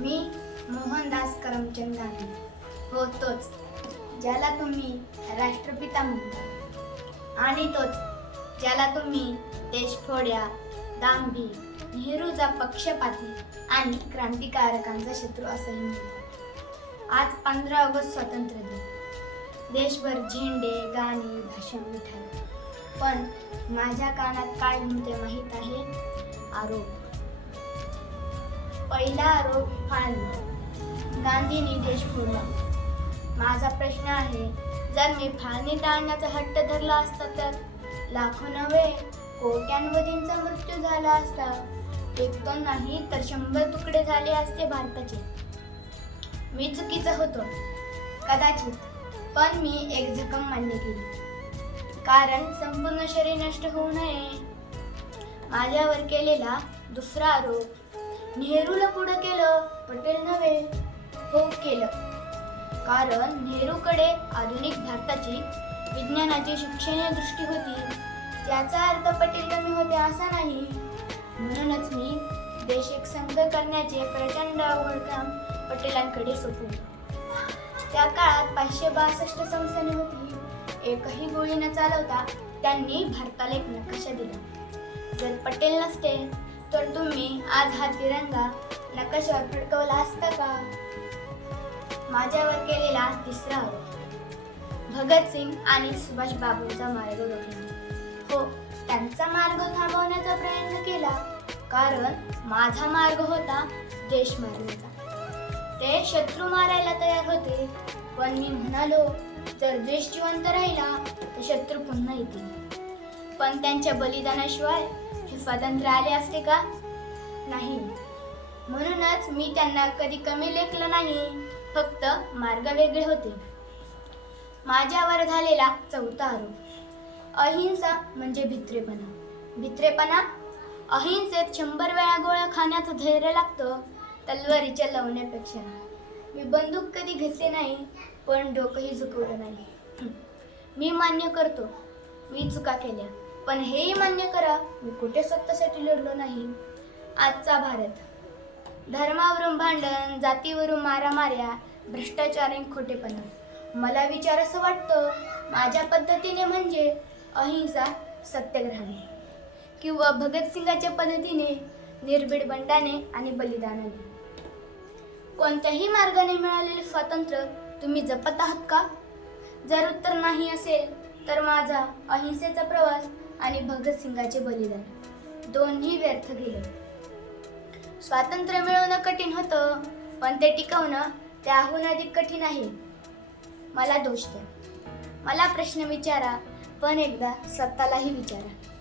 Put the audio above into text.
मी मोहनदास करमचंद गांधी हो तोच ज्याला तुम्ही राष्ट्रपिता म्हणता. आणि तोच ज्याला तुम्ही देशफोड्या दांभी नेहरूचा पक्षपाती आणि क्रांतिकारकांचा शत्रू असंही म्हणतात आज पंधरा ऑगस्ट स्वातंत्र्य दिन. देशभर झेंडे गाणी भाषण मिठाई पण माझ्या कानात काय घुमते माहीत आहे? आरोप. पहिला आरोप फाळणी गांधींनी देश माझा प्रश्न आहे जर मी फाळणी टाळण्याचा हट्ट धरला असता तर? लाखो नव्हे कोट्यांवधींचा मृत्यू झाला असता. एक दोन नाही तर शंभर तुकडे झाले असते भारताचे. मी चुकीचा होतो. कदाचित. पण मी एक जखम मान्य केली. कारण संपूर्ण शरीर नष्ट होऊ नये. माझ्यावर केलेला दुसरा आरोप नेहरूला पुढं केलं पटेल नव्हे. हो केलं. कारण नेहरूकडे आधुनिक भारताची विज्ञानाची शिक्षणीय दृष्टी होती. त्याचा अर्थ पटेल कमी होते असा नाही. म्हणूनच मी देश एक संघ करण्याचे प्रचंड अवघड काम पटेलांकडे सोपवले. त्या काळात पाचशे बासष्ट संस्थाने होती. एकही गोळी न चालवता त्यांनी भारताला एक नकाशा दिला. जर पटेल नसते तर तुम्ही आज हा तिरंगा नकाशावर फडकवला असता का? माझ्यावर केलेला तिसरा आरोप. भगतसिंग आणि सुभाष बाबूंचा मार्ग रोखला हो त्यांचा मार्ग थांबवण्याचा प्रयत्न केला कारण माझा मार्ग होता देश मारण्याचा ते शत्रू मारायला तयार होते पण मी म्हणालो जर देश जिवंत राहिला तर शत्रू पुन्हा येतील. पण त्यांच्या बलिदानाशिवाय हे स्वातंत्र्य आले असते का? नाही. म्हणूनच मी त्यांना कधी कमी लेखलं नाही फक्त मार्ग वेगळे होते. माझ्यावर झालेला चौथा आरोप. अहिंसा म्हणजे भित्रेपणा. भित्रेपणा? अहिंसेत शंभर वेळा गोळ्या खाण्याचं धैर्य लागतं तलवारीच्या लावण्यापेक्षा. मी बंदूक कधी घेतली नाही पण डोकंही झुकवलं नाही. मी मान्य करतो. मी चुका केल्या. पण हेही मान्य करा मी कुठे स्वतःसाठी लढलो नाही. आजचा भारत. धर्मावरून भांडण जातीवरून मारामाऱ्या भ्रष्टाचार आणि खोटेपणा. मला विचार असं वाटतं माझ्या पद्धतीने म्हणजे अहिंसा सत्याग्रहाने किंवा भगतसिंगाच्या पद्धतीने निर्भीड बंडाने आणि बलिदानाने. कोणत्याही मार्गाने मिळालेले स्वातंत्र्य तुम्ही जपत आहात का? जर उत्तर नाही असेल तर माझा अहिंसेचा प्रवास आणि भगतसिंगाचे बलिदान. दोन्ही व्यर्थ गेले. स्वातंत्र्य मिळवणं कठीण होतं पण ते टिकवणं त्याहून अधिक कठीण आहे. मला दोष द्या. मला प्रश्न विचारा पण एकदा स्वतःलाही विचारा.